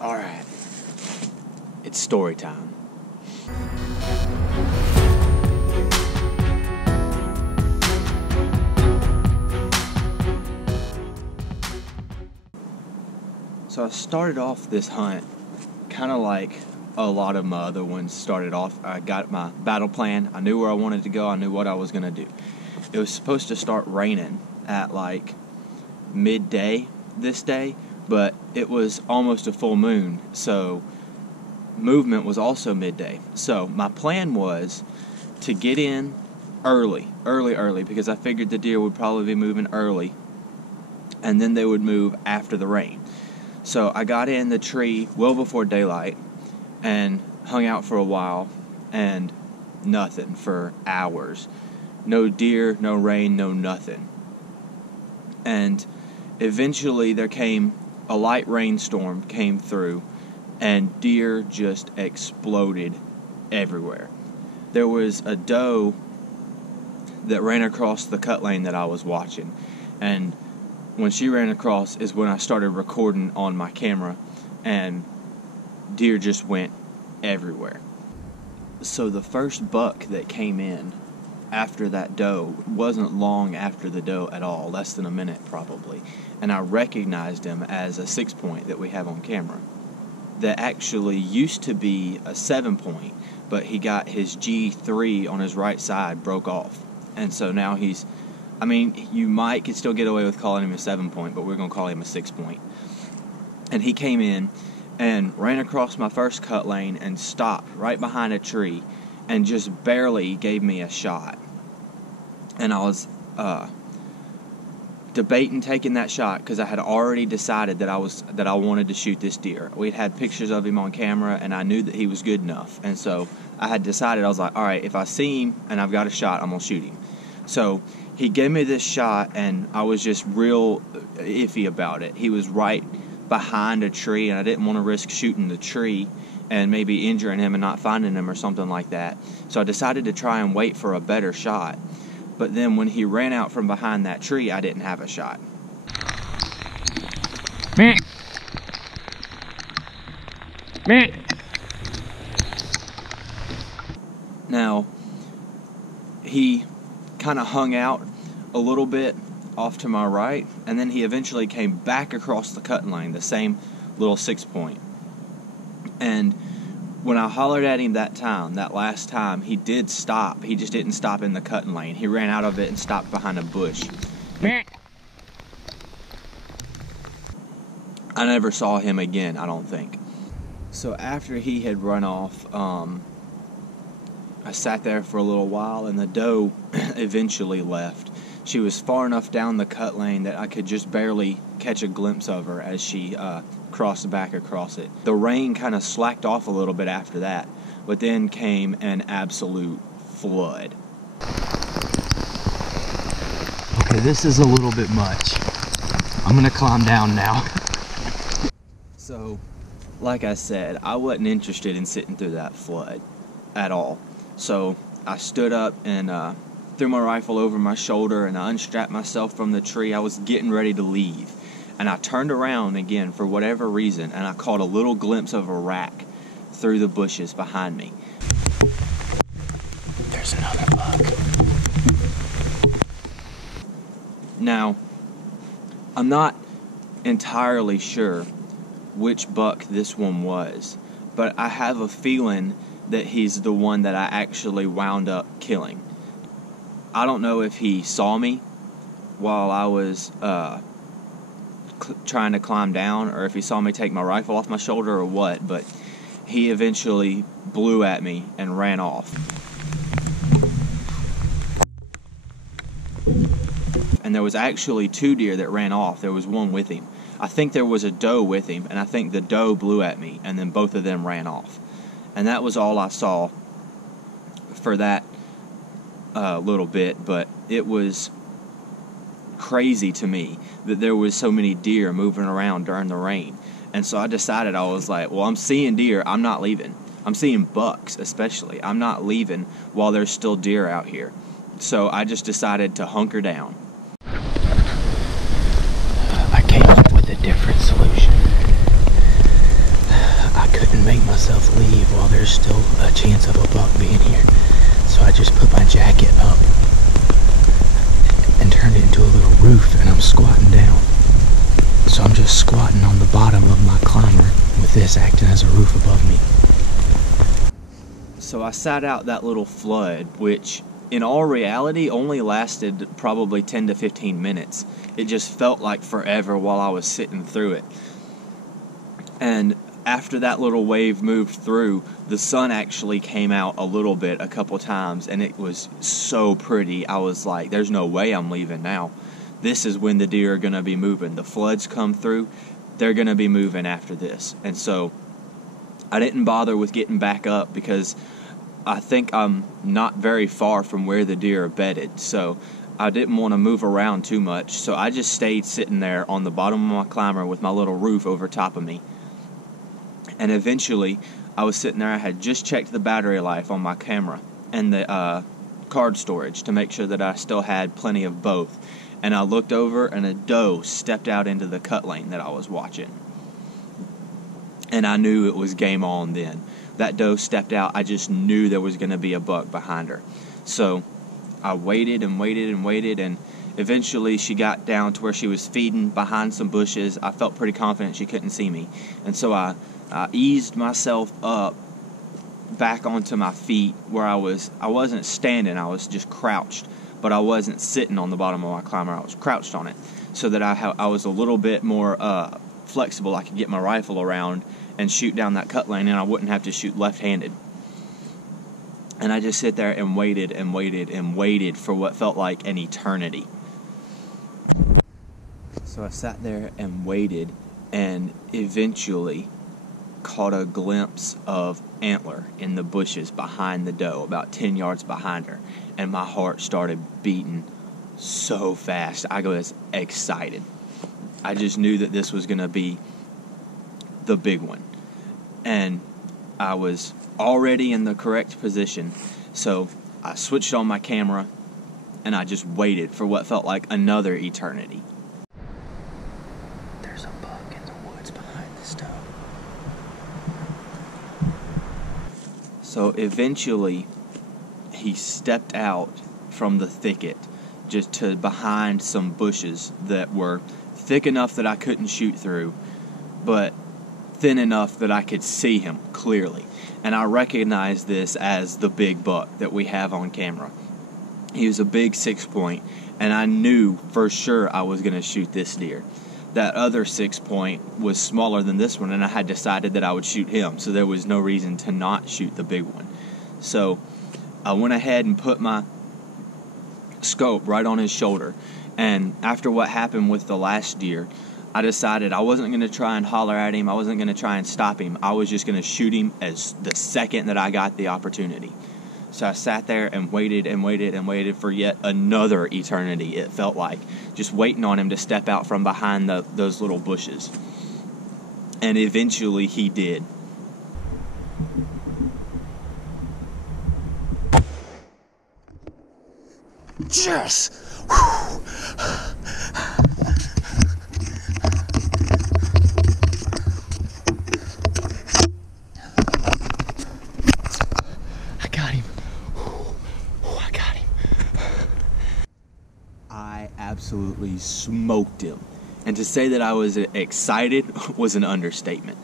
Alright, it's story time. So I started off this hunt kind of like a lot of my other ones started off. I got my battle plan. I knew where I wanted to go. I knew what I was going to do. It was supposed to start raining at like midday this day, but it was almost a full moon, so movement was also midday. So my plan was to get in early, because I figured the deer would probably be moving early, and then they would move after the rain. So I got in the tree well before daylight and hung out for a while, and nothing for hours. No deer, no rain, no nothing. And eventually there came a light rainstorm came through, and deer just exploded everywhere. There was a doe that ran across the cut lane that I was watching, and when she ran across is when I started recording on my camera, and deer just went everywhere. So the first buck that came in after that doe wasn't long after the doe at all, less than a minute probably, and I recognized him as a 6-point that we have on camera that actually used to be a 7-point, but he got his G3 on his right side broke off, and so now he's, I mean, you could still get away with calling him a 7-point, but we're going to call him a 6-point. And he came in and ran across my first cut lane and stopped right behind a tree and just barely gave me a shot. And I was debating taking that shot because I had already decided that I wanted to shoot this deer. We'd had pictures of him on camera, and I knew that he was good enough. And so I had decided, I was like, all right, if I see him and I've got a shot, I'm going to shoot him. So he gave me this shot, and I was just real iffy about it. He was right behind a tree, and I didn't want to risk shooting the tree and maybe injuring him and not finding him or something like that. So I decided to try and wait for a better shot. But then when he ran out from behind that tree, I didn't have a shot. Now, he kind of hung out a little bit off to my right, and then he eventually came back across the cutting lane, the same little 6-point. And when I hollered at him that last time, he did stop. He just didn't stop in the cutting lane. He ran out of it and stopped behind a bush. I never saw him again, I don't think. So after he had run off, I sat there for a little while, and the doe eventually left. She was far enough down the cut lane that I could just barely catch a glimpse of her as she crossed back across it. The rain kind of slacked off a little bit after that, but then came an absolute flood. Okay, this is a little bit much. I'm gonna climb down now. So, like I said, I wasn't interested in sitting through that flood at all. So I stood up and threw my rifle over my shoulder, and I unstrapped myself from the tree. I was getting ready to leave, and I turned around again for whatever reason, and I caught a little glimpse of a rack through the bushes behind me. There's another buck. Now, I'm not entirely sure which buck this one was, but I have a feeling that he's the one that I actually wound up killing. I don't know if he saw me while I was trying to climb down, or if he saw me take my rifle off my shoulder or what, but he eventually blew at me and ran off. And there was actually 2 deer that ran off. There was one with him. I think there was a doe with him, and I think the doe blew at me, and then both of them ran off. And that was all I saw for that little bit, but it was crazy to me that there was so many deer moving around during the rain. And so I decided, I was like, well, I'm seeing deer, I'm not leaving. I'm seeing bucks especially. I'm not leaving while there's still deer out here. So I just decided to hunker down. I came up with a different solution. myself leave while there's still a chance of a buck being here. So I just put my jacket up and turned it into a little roof, and I'm squatting down. So I'm just squatting on the bottom of my climber with this acting as a roof above me. So I sat out that little flood, which in all reality only lasted probably 10 to 15 minutes. It just felt like forever while I was sitting through it. And after that little wave moved through, the sun actually came out a little bit a couple times, and it was so pretty. I was like, there's no way I'm leaving now. This is when the deer are going to be moving. The floods come through, they're going to be moving after this. And so I didn't bother with getting back up because I think I'm not very far from where the deer are bedded. So I didn't want to move around too much. So I just stayed sitting there on the bottom of my climber with my little roof over top of me. And eventually, I was sitting there. I had just checked the battery life on my camera and the card storage to make sure that I still had plenty of both. And I looked over, and a doe stepped out into the cut lane that I was watching. And I knew it was game on then. That doe stepped out. I just knew there was going to be a buck behind her. So I waited and waited and waited, and eventually she got down to where she was feeding behind some bushes. I felt pretty confident she couldn't see me. And so I eased myself up back onto my feet where I wasn't standing, I was just crouched, but I wasn't sitting on the bottom of my climber, I was crouched on it, so that I was a little bit more flexible. I could get my rifle around and shoot down that cut lane, and I wouldn't have to shoot left-handed. And I just sit there and waited and waited and waited for what felt like an eternity. So I sat there and waited, and eventually caught a glimpse of antler in the bushes behind the doe, about 10 yards behind her, and my heart started beating so fast. I was excited. I just knew that this was going to be the big one, and I was already in the correct position. So I switched on my camera, and I just waited for what felt like another eternity. There's a buck in the woods behind this doe. So eventually, he stepped out from the thicket just to behind some bushes that were thick enough that I couldn't shoot through, but thin enough that I could see him clearly. And I recognized this as the big buck that we have on camera. He was a big 6-point, and I knew for sure I was going to shoot this deer. That other 6-point was smaller than this one, and I had decided that I would shoot him, so there was no reason to not shoot the big one. So I went ahead and put my scope right on his shoulder, and after what happened with the last deer, I decided I wasn't going to try and holler at him, I wasn't going to try and stop him, I was just going to shoot him as the second that I got the opportunity. So I sat there and waited and waited and waited for yet another eternity, it felt like, just waiting on him to step out from behind those little bushes. And eventually he did. Yes! Whew. I got him. I got him. I absolutely smoked him. And to say that I was excited was an understatement.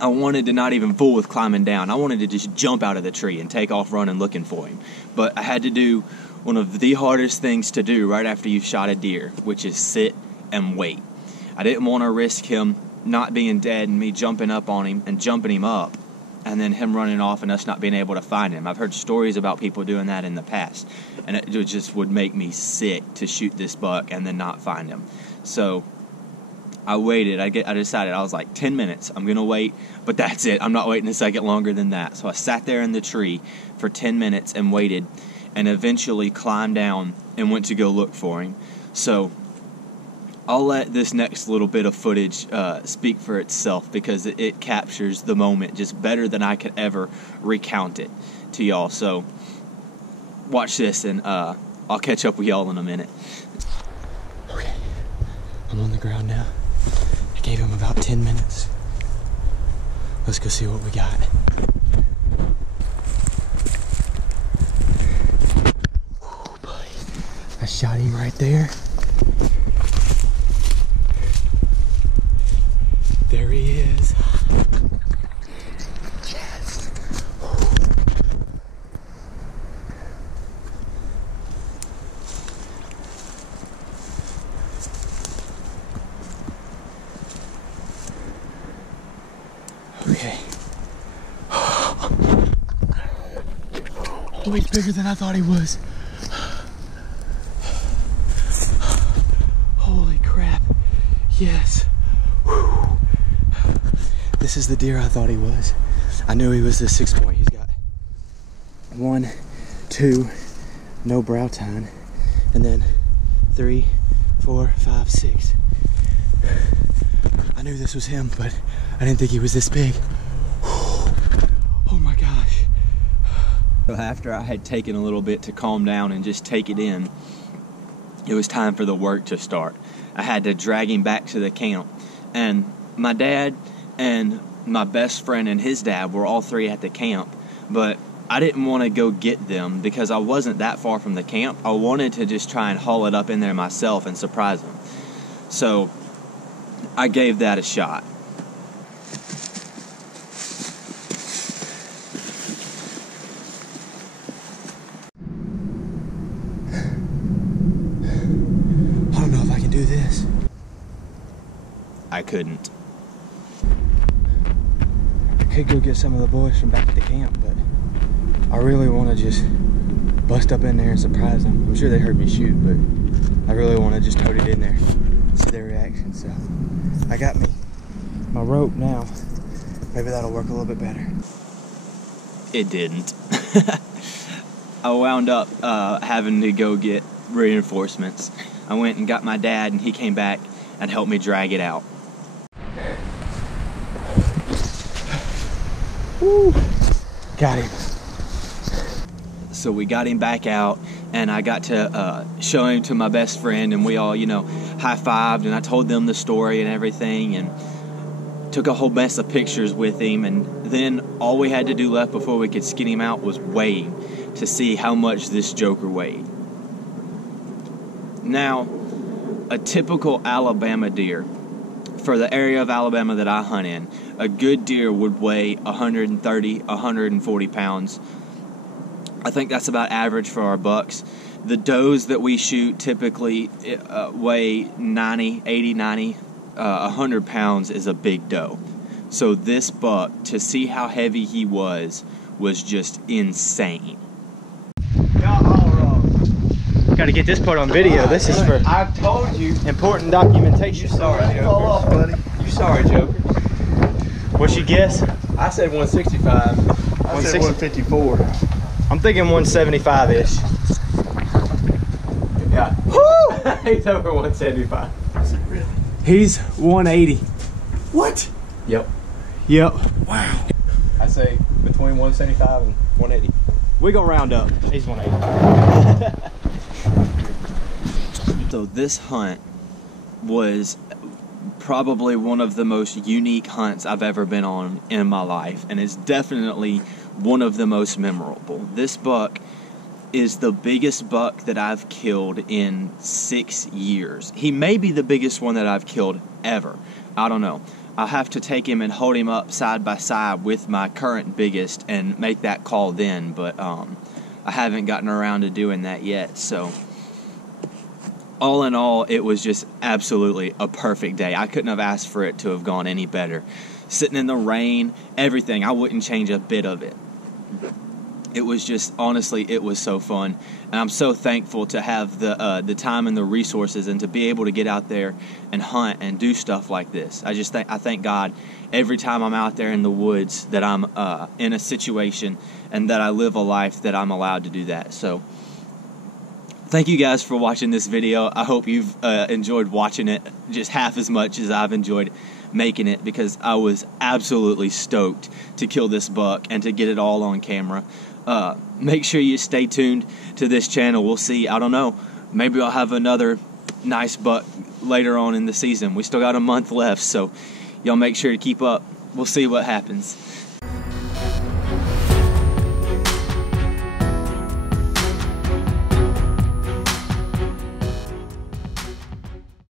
I wanted to not even fool with climbing down. I wanted to just jump out of the tree and take off running looking for him. But I had to do one of the hardest things to do right after you've shot a deer, which is sit and wait. I didn't want to risk him not being dead and me jumping up on him and jumping him up and then him running off and us not being able to find him. I've heard stories about people doing that in the past, and it just would make me sick to shoot this buck and then not find him. So I waited. I decided, I was like, 10 minutes, I'm going to wait, but that's it. I'm not waiting a second longer than that. So I sat there in the tree for 10 minutes and waited, and eventually climbed down and went to go look for him. So I'll let this next little bit of footage speak for itself, because it captures the moment just better than I could ever recount it to y'all. So watch this, and I'll catch up with y'all in a minute. Okay, I'm on the ground now. I gave him about 10 minutes. Let's go see what we got. Ooh, buddy. I shot him right there. There he is. Yes. Okay. Oh, he's bigger than I thought he was. Holy crap. Yes. Whew. This is the deer I thought he was. I knew he was the 6 point. He's got 1, 2, no brow tine, and then 3, 4, 5, 6. I knew this was him, but I didn't think he was this big. Oh my gosh. After I had taken a little bit to calm down and just take it in, it was time for the work to start. I had to drag him back to the camp, and my dad and my best friend and his dad were all three at the camp, but I didn't want to go get them because I wasn't that far from the camp. I wanted to just try and haul it up in there myself and surprise them. So I gave that a shot. I don't know if I can do this. I couldn't. I could go get some of the boys from back at the camp, but I really want to just bust up in there and surprise them. I'm sure they heard me shoot, but I really want to just tote it in there, see their reaction. So I got my rope now. Maybe that'll work a little bit better. It didn't. I wound up having to go get reinforcements. I went and got my dad, and he came back and helped me drag it out. Woo. Got him. So we got him back out, and I got to show him to my best friend, and we all, high-fived, and I told them the story and everything, and took a whole mess of pictures with him, and then all we had to do left before we could skin him out was weigh to see how much this joker weighed. Now, a typical Alabama deer, for the area of Alabama that I hunt in, a good deer would weigh 130, 140 pounds. I think that's about average for our bucks. The does that we shoot typically weigh 90, 80, 90, 100 pounds is a big doe. So this buck, to see how heavy he was just insane. Got to get this part on video. This is for I told you. important documentation. Sorry, Joker. Buddy. You sorry, Joker. What's your guess? I said 165. I said 154. I'm thinking 175-ish. Yeah. Woo! He's over 175. Is it really? He's 180. What? Yep. Yep. Wow. I say between 175 and 180. We gonna round up. He's 180. So this hunt was probably one of the most unique hunts I've ever been on in my life, and it's definitely one of the most memorable. This buck is the biggest buck that I've killed in 6 years. He may be the biggest one that I've killed ever. I don't know. I'll have to take him and hold him up side by side with my current biggest and make that call then, but I haven't gotten around to doing that yet. So all in all, it was just absolutely a perfect day. I couldn't have asked for it to have gone any better. Sitting in the rain, everything, I wouldn't change a bit of it. It was just, honestly, it was so fun. And I'm so thankful to have the time and the resources and to be able to get out there and hunt and do stuff like this. I thank God every time I'm out there in the woods that I'm in a situation and that I live a life that I'm allowed to do that. So thank you guys for watching this video. I hope you've enjoyed watching it just half as much as I've enjoyed making it, because I was absolutely stoked to kill this buck and to get it all on camera. Make sure you stay tuned to this channel. We'll see, I don't know, maybe I'll have another nice buck later on in the season. We still got a month left, so y'all make sure to keep up we'll see what happens.